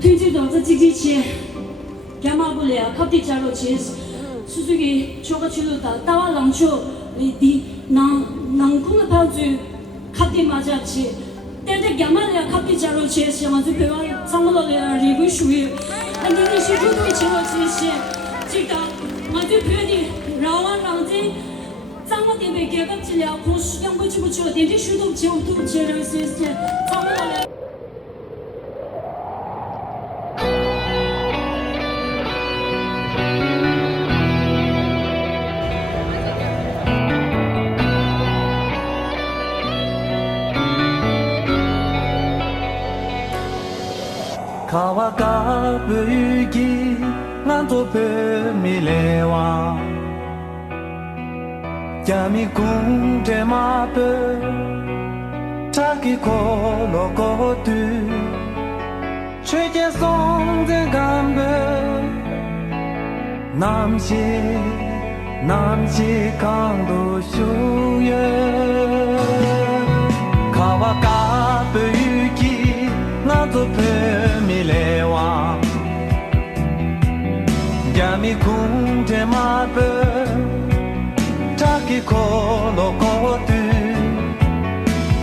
推这种这经济期，干嘛不了？靠地加入钱，出去给做个去路的，打完篮球，你能空的跑去靠地马家去，但是干嘛了？靠地加入钱，什么就陪我上不了了，人不属于，那你是主动加入钱，这个我就陪你让我让这。咱们这边改革治疗，可是养不起不起，电梯水都接不到，接了些，咱们来。川が吹き、なんとペミレワ。Yami kunte mape taki kolo kotu Chöke songde gambe Namshi kando shuye Kawakape yuki Nato pe milewa Yami kunte mape Taki kolo kotu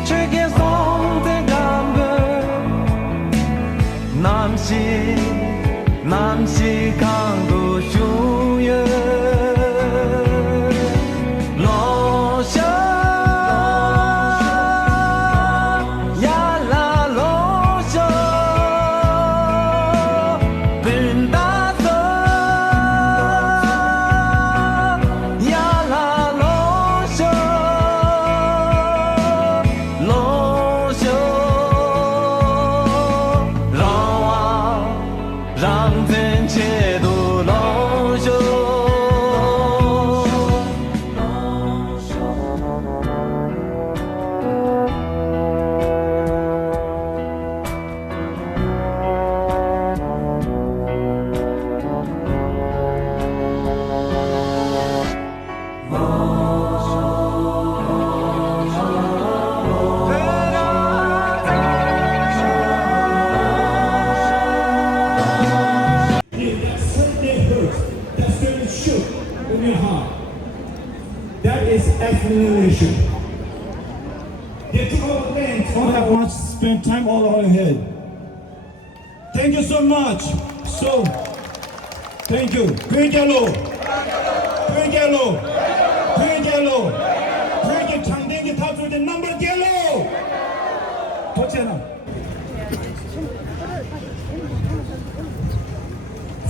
Chöke songde gambe Namshi kando shuye Losha Yala losha Bindasa Yala Explanation. They took our land, all that much, spent time all our head. Thank you so much. So, thank you. Thank you, Lord. Thank you, Lord. Thank you, Lord. Thank you, Changdengi Tazu, the number yellow.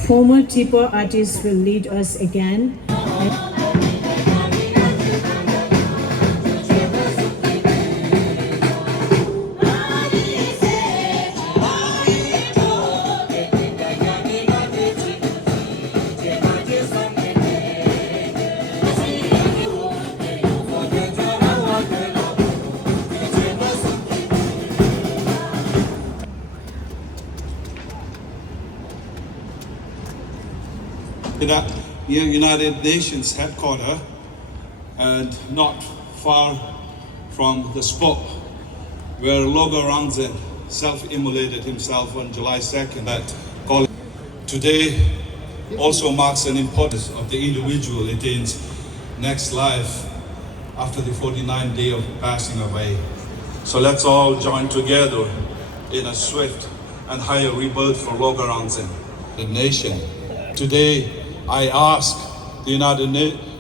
Former Tipo artists will lead us again. The United Nations headquarters and not far from the spot where Logo Rangzin self-immolated himself on July 2nd. That call today also marks an importance of the individual attains next life after the 49th day of passing away. So let's all join together in a swift and higher rebirth for Logo Rangzin, the nation. Today, I ask the United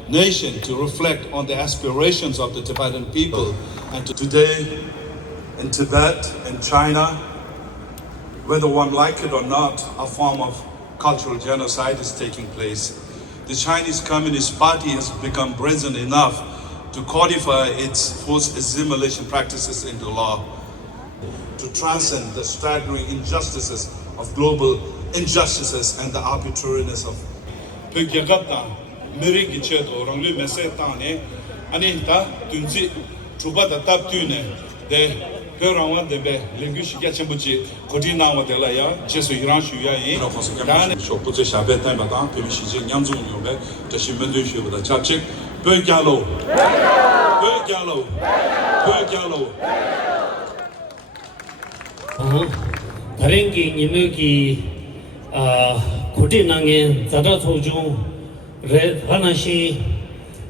Nations to reflect on the aspirations of the Tibetan people. And today, in Tibet and China, whether one like it or not, a form of cultural genocide is taking place. The Chinese Communist Party has become brazen enough to codify its forced assimilation practices into law, to transcend the staggering injustices of global injustices and the arbitrariness of Pegyagata, Mirigi Cheto, Ranglu Mesetane, Anita, Tunzi, Trubata Taptune, the Perawan de Be, Linguish Gachambuchi, Kodina Wadelaya, Jesu Iranshuya, Dan, Shoput Shabetan, Badan, Pemishi, Yanzu, Tashimendu, the Chachik, Bergallo, Bergallo, Bergallo. Karengi Nimuki Kutinangi Zara Sojung Red Hanashi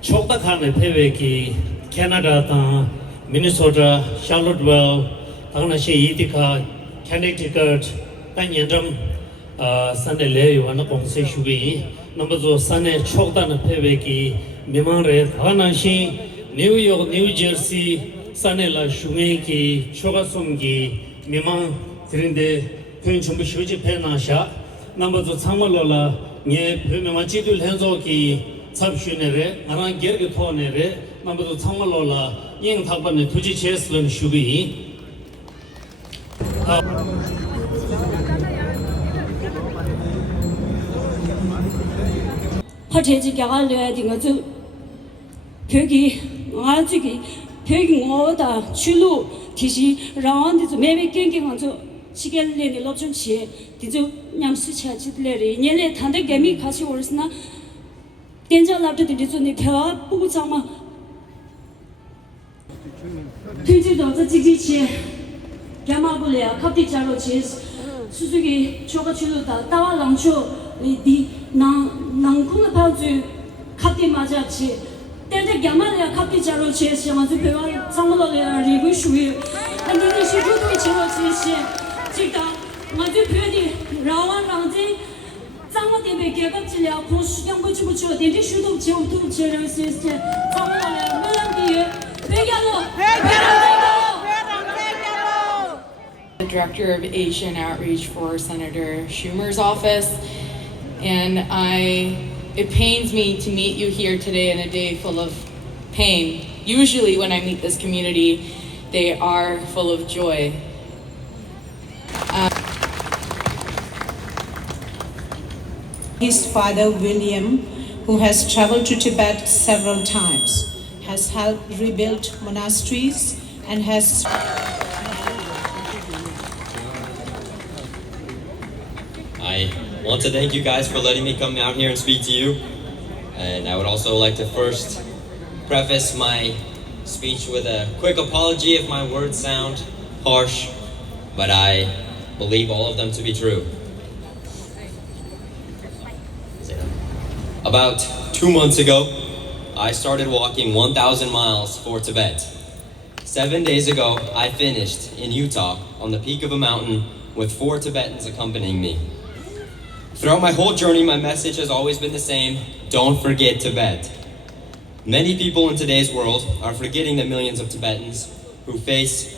Chokta Kane Peveki Canada Minnesota Charlottesville Hanashi Itika Connecticut Tanyandam Sunday Lay Wana Kongse Shugi number of Sunday Chokta Peveki Mimang Red Hanashi New York New Jersey Sunday La Shungeki Chogasumgi Mimang Trinde Punchum Shuji Penasha number of Samalola Nye Pumachidul Henzoki Subshunere, Aran Gergatonere, number of Samalola, Ying Taban, Tuji Cheslin Shubi. Pateji Galia Dingazu Puggy, Artiki, Pugging Oda, Chulu, Tishi, round is maybe thinking on to Chicken Lady Lobson Che, Tizu Yamsucha Chitleri, nearly Tanda Gami Kasi Orsna, Danger Labda the Dizuni Pella, Pugusama Tuji Dota Tigichi, Gamabulia, Kapti Charo Cheese, Suzuki, Chokachuluta, Tawa Lancho, the Nankuna Paju, Kapti Majachi. Then the Gamalia Kapti Charo Cheese, Yamazu Peva, Samalola, Ribushu, and then the Shibuki Charo Cheese. Chika, Madu Purdy, Rawan Randi, Sama de Begabatilia, Push, Young Butcher, the issue of Joe Children Sister, Sama, Melody, Begalo, the Director of Asian Outreach for Senator Schumer's office, and it pains me to meet you here today in a day full of pain. Usually when I meet this community, they are full of joy. His father, William, who has traveled to Tibet several times, has helped rebuild monasteries and has... I want to thank you guys for letting me come out here and speak to you. And I would also like to first preface my speech with a quick apology if my words sound harsh, but I believe all of them to be true. About 2 months ago, I started walking 1,000 miles for Tibet. 7 days ago, I finished in Utah on the peak of a mountain with 4 Tibetans accompanying me. Throughout my whole journey, my message has always been the same: don't forget Tibet. Many people in today's world are forgetting the millions of Tibetans who face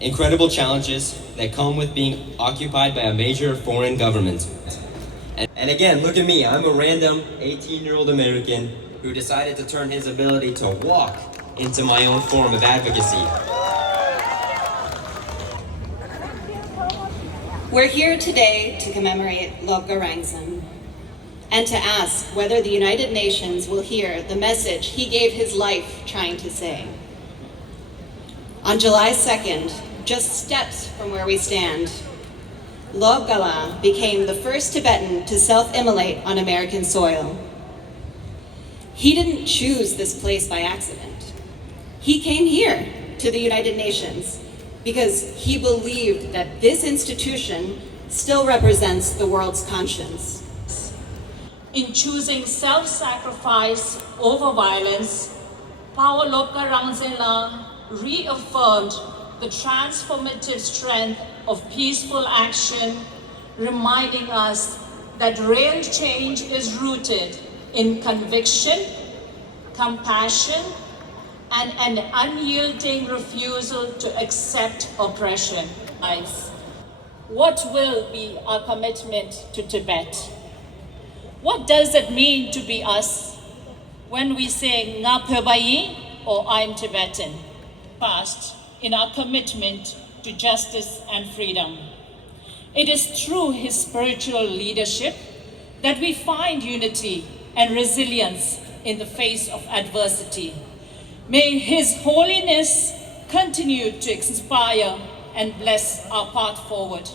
incredible challenges that come with being occupied by a major foreign government. And again, look at me, I'm a random 18-year-old American who decided to turn his ability to walk into my own form of advocacy. We're here today to commemorate Lobga Rangsan and to ask whether the United Nations will hear the message he gave his life trying to say. On July 2nd, just steps from where we stand, Lobgala became the first Tibetan to self-immolate on American soil. He didn't choose this place by accident. He came here to the United Nations because he believed that this institution still represents the world's conscience. In choosing self-sacrifice over violence, Pawa Lobga Rangsen reaffirmed the transformative strength of peaceful action, reminding us that real change is rooted in conviction, compassion, and an unyielding refusal to accept oppression. What will be our commitment to Tibet? What does it mean to be us when we say Nga Phebai or I'm Tibetan? Fast in our commitment to justice and freedom. It is through his spiritual leadership that we find unity and resilience in the face of adversity. May His holiness continue to inspire and bless our path forward.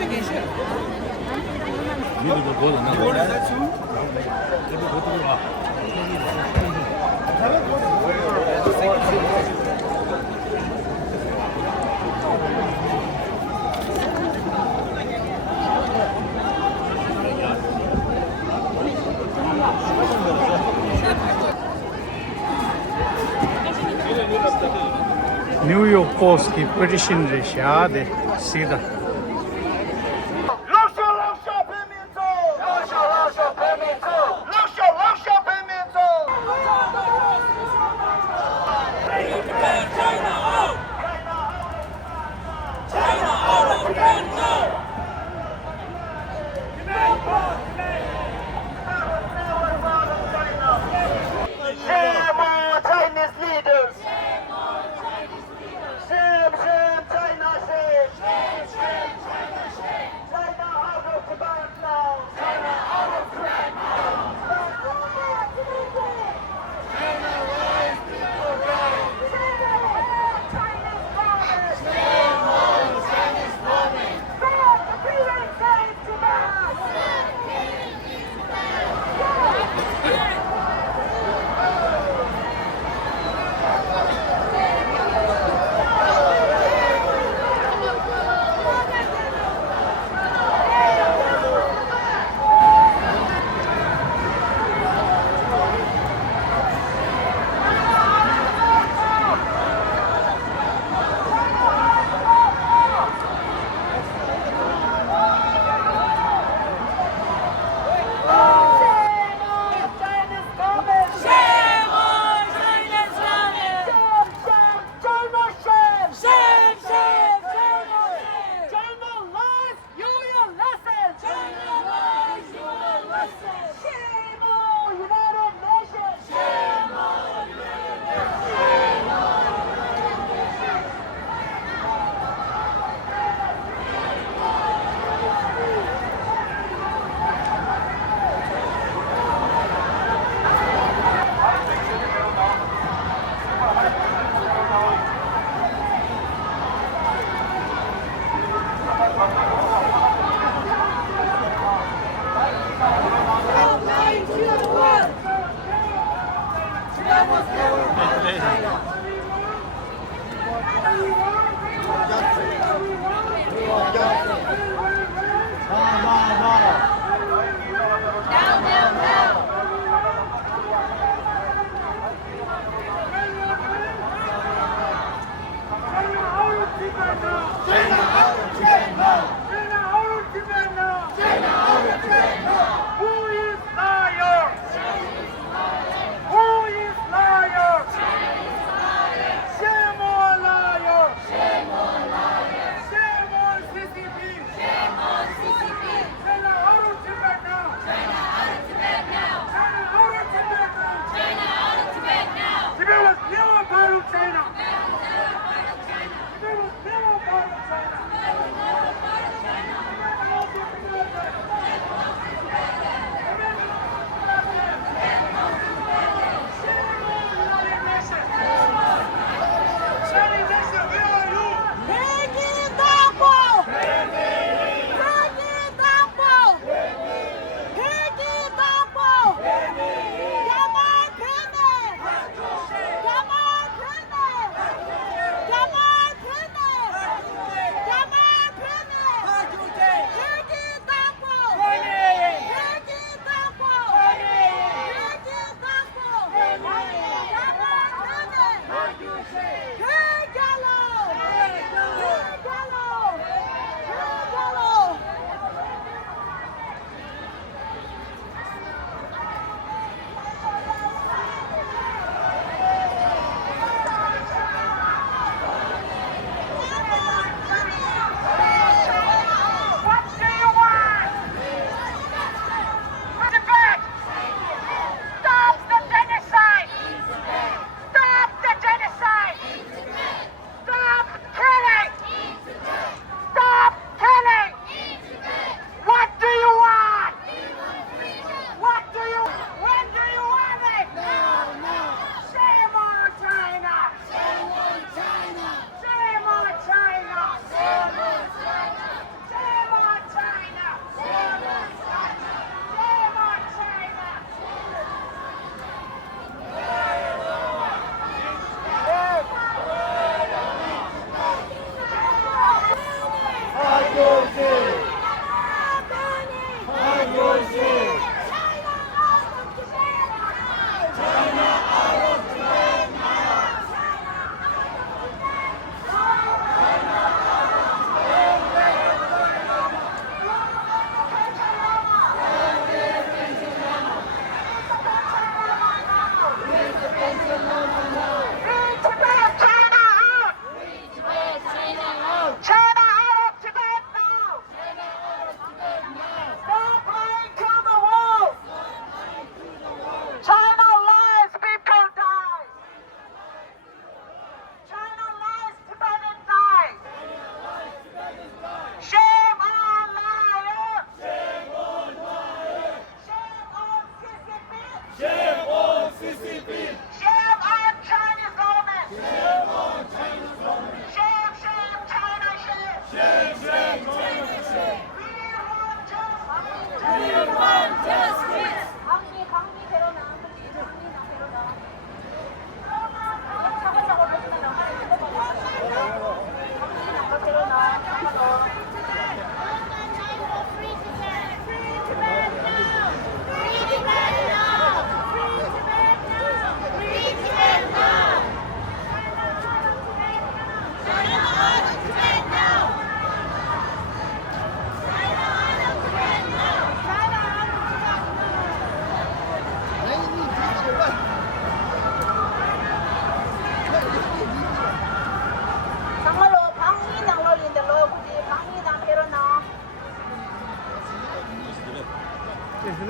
New York Post की petition रे शायद सीधा Shame, China, shame.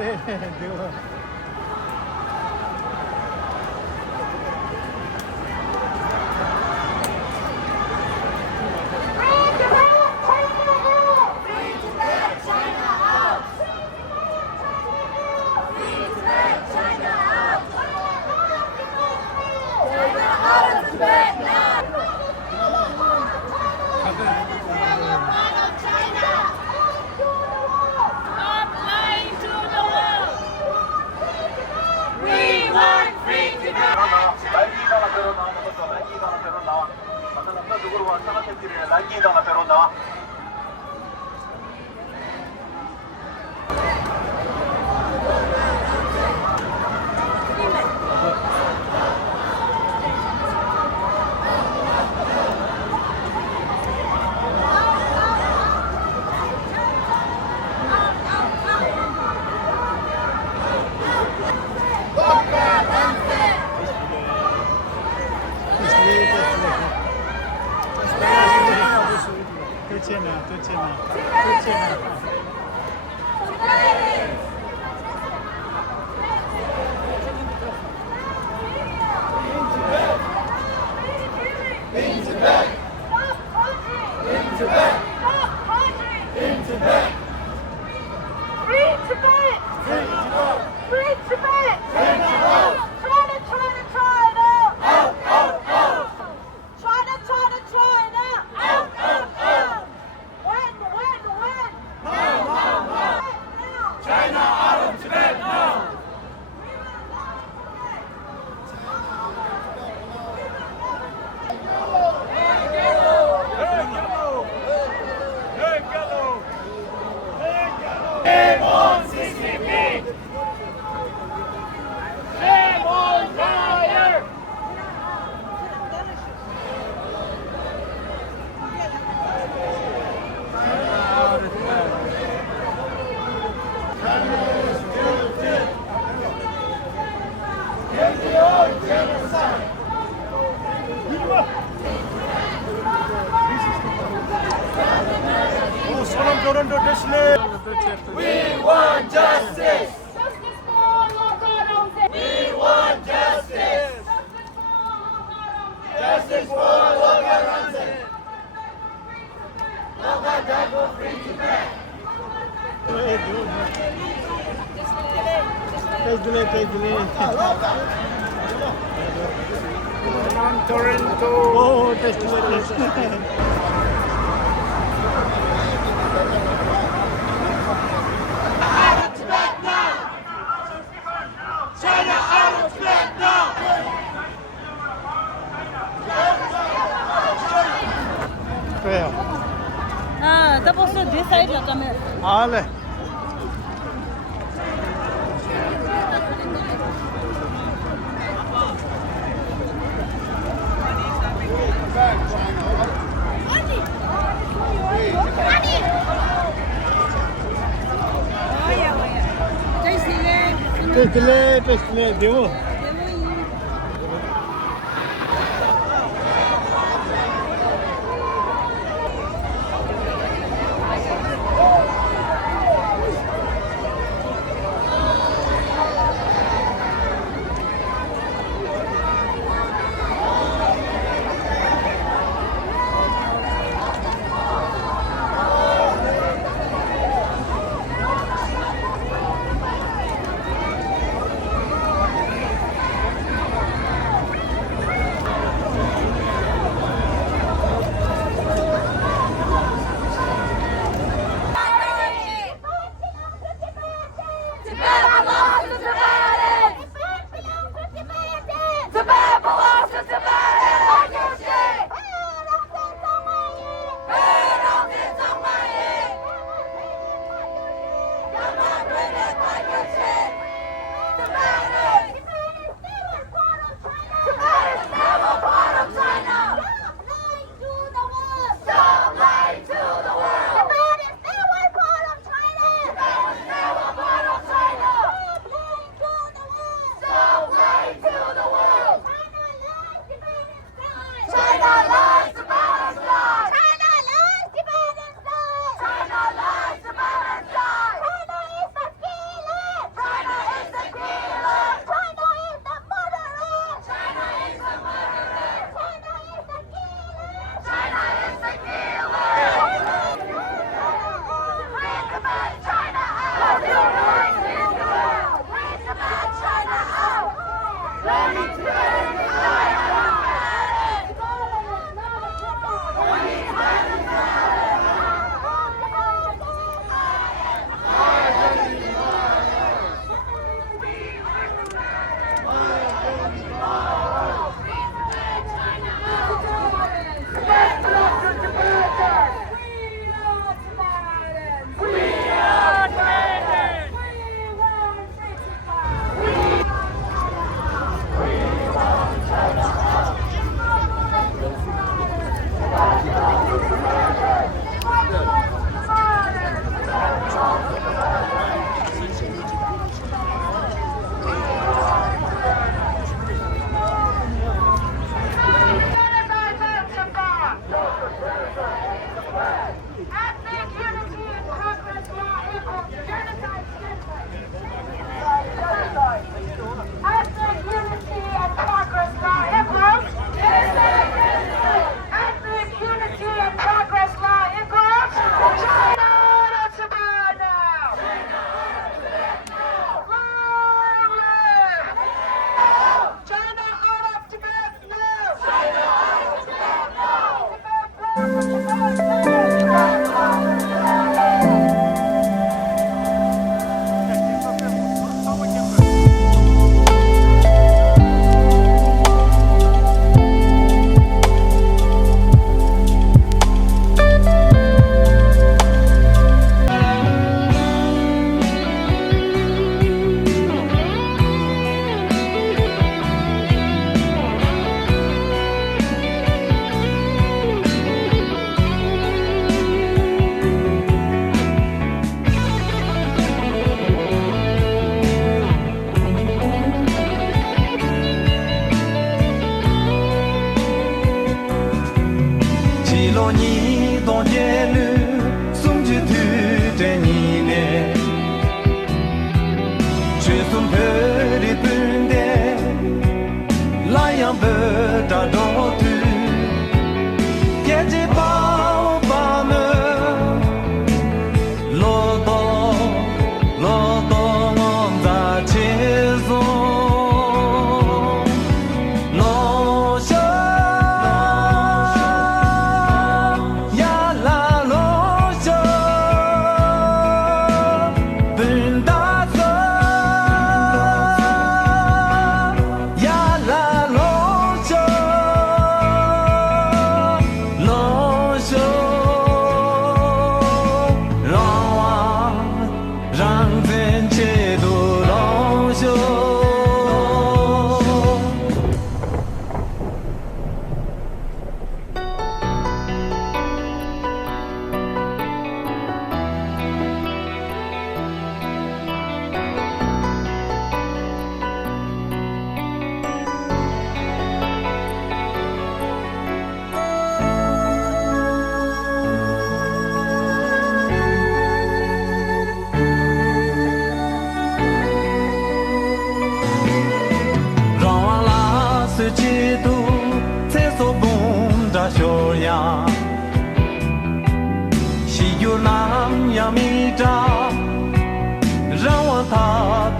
le dewa. We want justice! We want justice! Justice for Loga Ramsey! Loga Dago free Tibet! Toronto. Oh, that's d'abord ça décide la caméra. Allez. Tesle, devo. 罗尼当街路送去土的你呢，却送破的本的，来样不打到土，天气包把门，落到我在前送。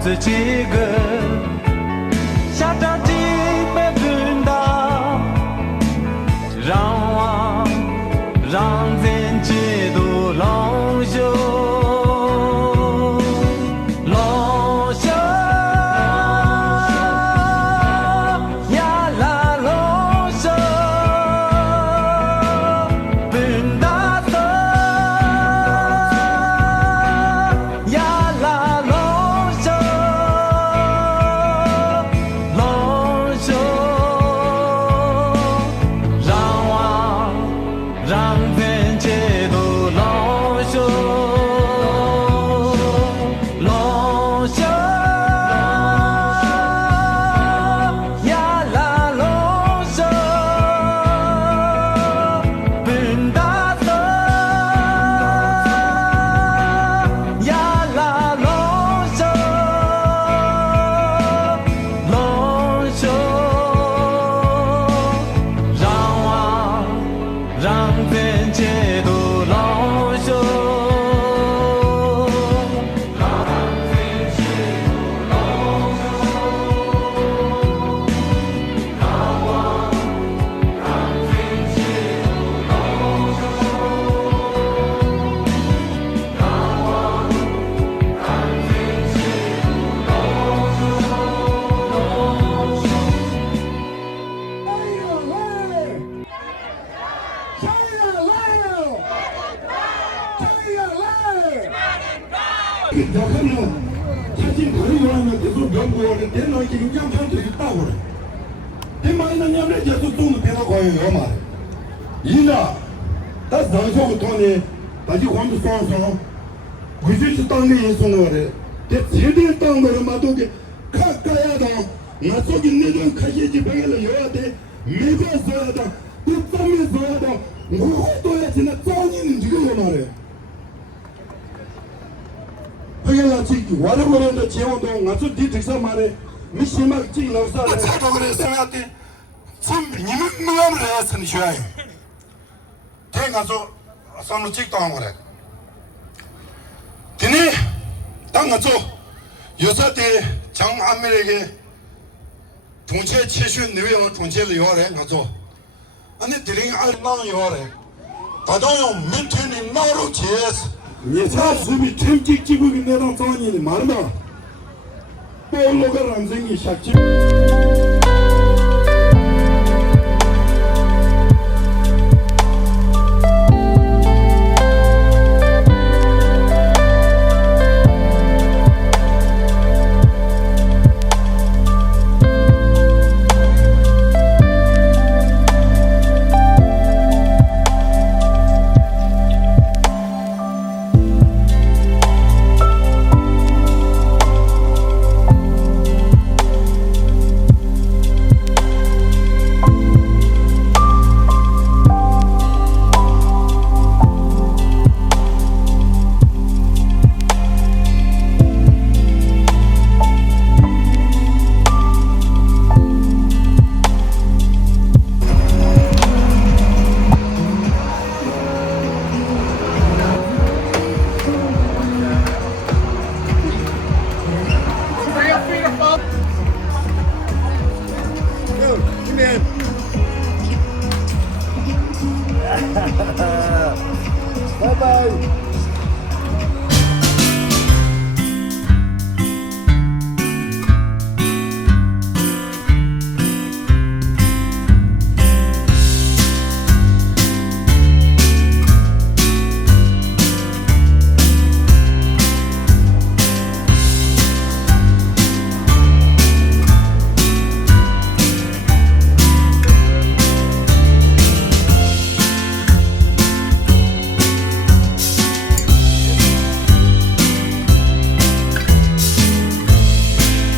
这几个下大地被分到，让人几度long袖。Bye bye.